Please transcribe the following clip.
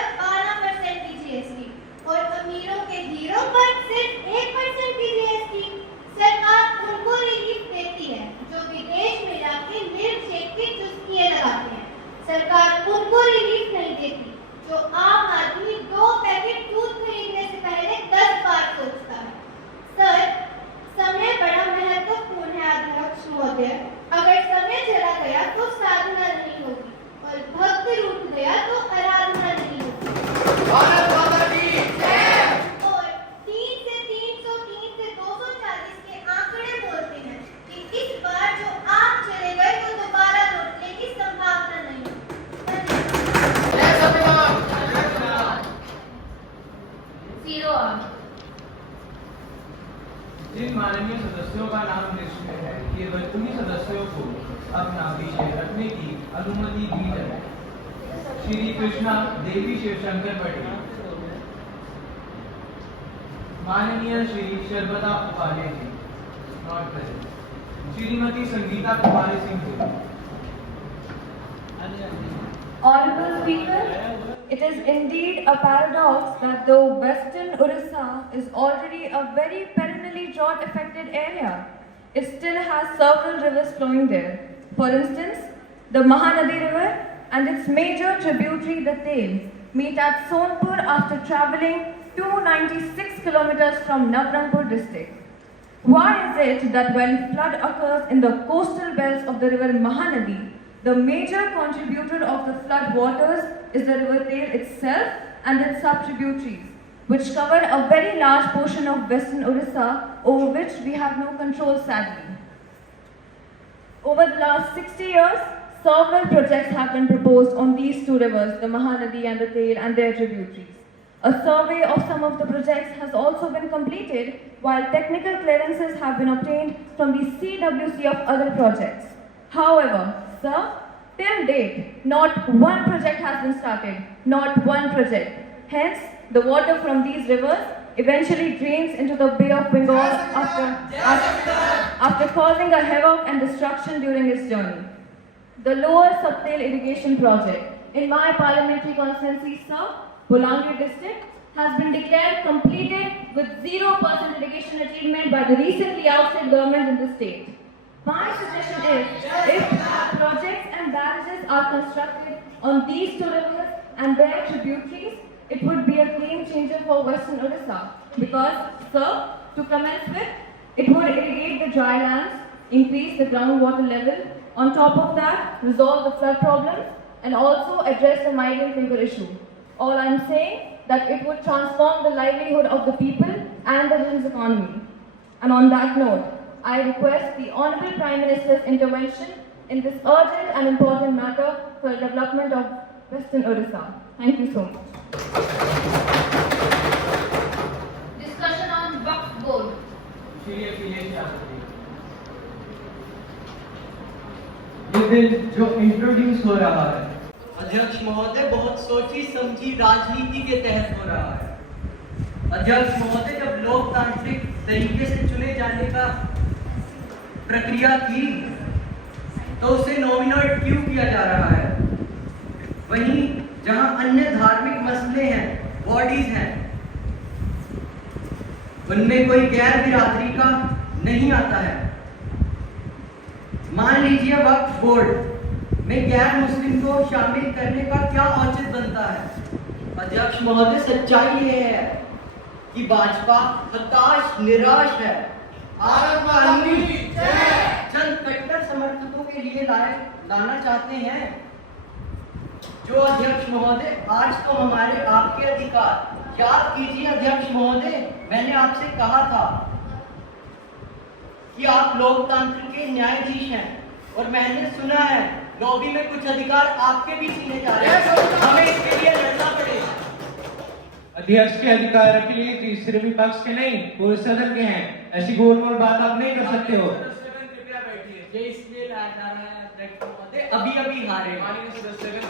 पर 12% की जीएसटी और अमीरों के हीरो पर सिर्फ 1% की जीएसटी। सरकार उनको रिलीफ देती है जो विदेश में जाके मिल्कशेक की चुस्कियां लगाते हैं। सरकार उनको रिलीफ नहीं देती जो आम आदमी 2 पैकेट दूध खरीदने से पहले 10 बार सोचता है। सर, समय बड़ा महत्वपूर्ण है अध्यक्ष महोदय। अगर समय चला गया तो साधना नहीं होगी और भक्त रूठ गया तो आराधना नहीं होगी। भारत माता की जय। और 3 से 303 से 240 के आंकड़े बोलते हैं कि इस बार जो आप चले गए तो दोबारा लौटने की संभावना नहीं। जय संविधान। जीरो आम। जिन माननीय सदस्यों का नाम लिस्ट में है, केवल उन्हीं सदस्यों को अपना विषय रखने की अनुमति दी जाए। श्री कृष्णा देवी शिवशंकर पटेल, माननीय Shri Sharbada Upale ji, not present. Shrimati Sangeeta Kumari Singh ji. Honorable Speaker, it is indeed a paradox that though Western Orissa is already a very perennially drought-affected area, it still has several rivers flowing there. For instance, the Mahanadi River and its major tributary, the Tel, meet at Sonpur after traveling 296 kilometers from Navranpur district. Why is it that when flood occurs in the coastal belts of the river Mahanadi, the major contributor of the flood waters is the river Tel itself and its sub-tributaries, which cover a very large portion of western Orissa, over which we have no control, sadly. Over the last 60 years, several projects have been proposed on these two rivers, the Mahanadi and the Tel and their tributaries. A survey of some of the projects has also been completed, while technical clearances have been obtained from the CWC of other projects. However, sir, till date, not one project has been started, not one project. Hence, the water from these rivers eventually drains into the Bay of Bengal after causing a havoc and destruction during its journey. The Lower Subtail Irrigation Project in my parliamentary constituency, sir, Bolangir district, has been declared completed with 0% irrigation achievement by the recently ousted government in the state. My suggestion is, if projects and barrages are constructed on these two rivers and their tributaries, it would be a game changer for Western Orissa. Because, sir, to commence with, it would irrigate the dry lands, increase the groundwater level, on top of that, resolve the flood problems, and also address the migrant labor issue. All I am saying that it would transform the livelihood of the people and the region's economy. And on that note, I request the Honorable Prime Minister's intervention in this urgent and important matter for the development of Western Orissa. Thank you so much. Discussion on Waqf Board. Shri Akhilesh Yadav ji. ये bill जो introduce हो रहा है, अध्यक्ष महोदय, बहुत सोची समझी राजनीति के तहत हो रहा है। अध्यक्ष महोदय, जब लोकतांत्रिक तरीके से चुने जाने का प्रक्रिया थी तो उसे नॉमिनेट क्यों किया जा रहा है? वहीं जहां अन्य धार्मिक मसले हैं, बॉडीज हैं, उनमें कोई गैर बिरादरी का नहीं आता है। मान लीजिए वक्फ बोर्ड में गैर मुस्लिम को शामिल करने का क्या औचित बनता है? अध्यक्ष महोदय, सच्चाई ये है कि भाजपा हताश निराश है। भारत माता की जय। चंद कट्टर समर्थकों के लिए लाना चाहते हैं। जो अध्यक्ष महोदय, आज तो हमारे आपके अधिकार याद कीजिए। अध्यक्ष महोदय, मैंने आपसे कहा था कि आप लोकतंत्र के न्यायाधीश हैं और मैंने सुना है लॉबी में कुछ अधिकार आपके भी छीने जा रहे हैं। हमें इसके लिए लड़ना पड़ेगा। अध्यक्ष के अधिकार के लिए सिर्फ विपक्ष के नहीं, पूरे सदन के हैं। ऐसी गोलमोल बात आप नहीं कर सकते हो। कृपया बैठिए। ये इसलिए लाया जा रहा है अध्यक्ष महोदय, अभी हारे। माननीय सदस्यगण,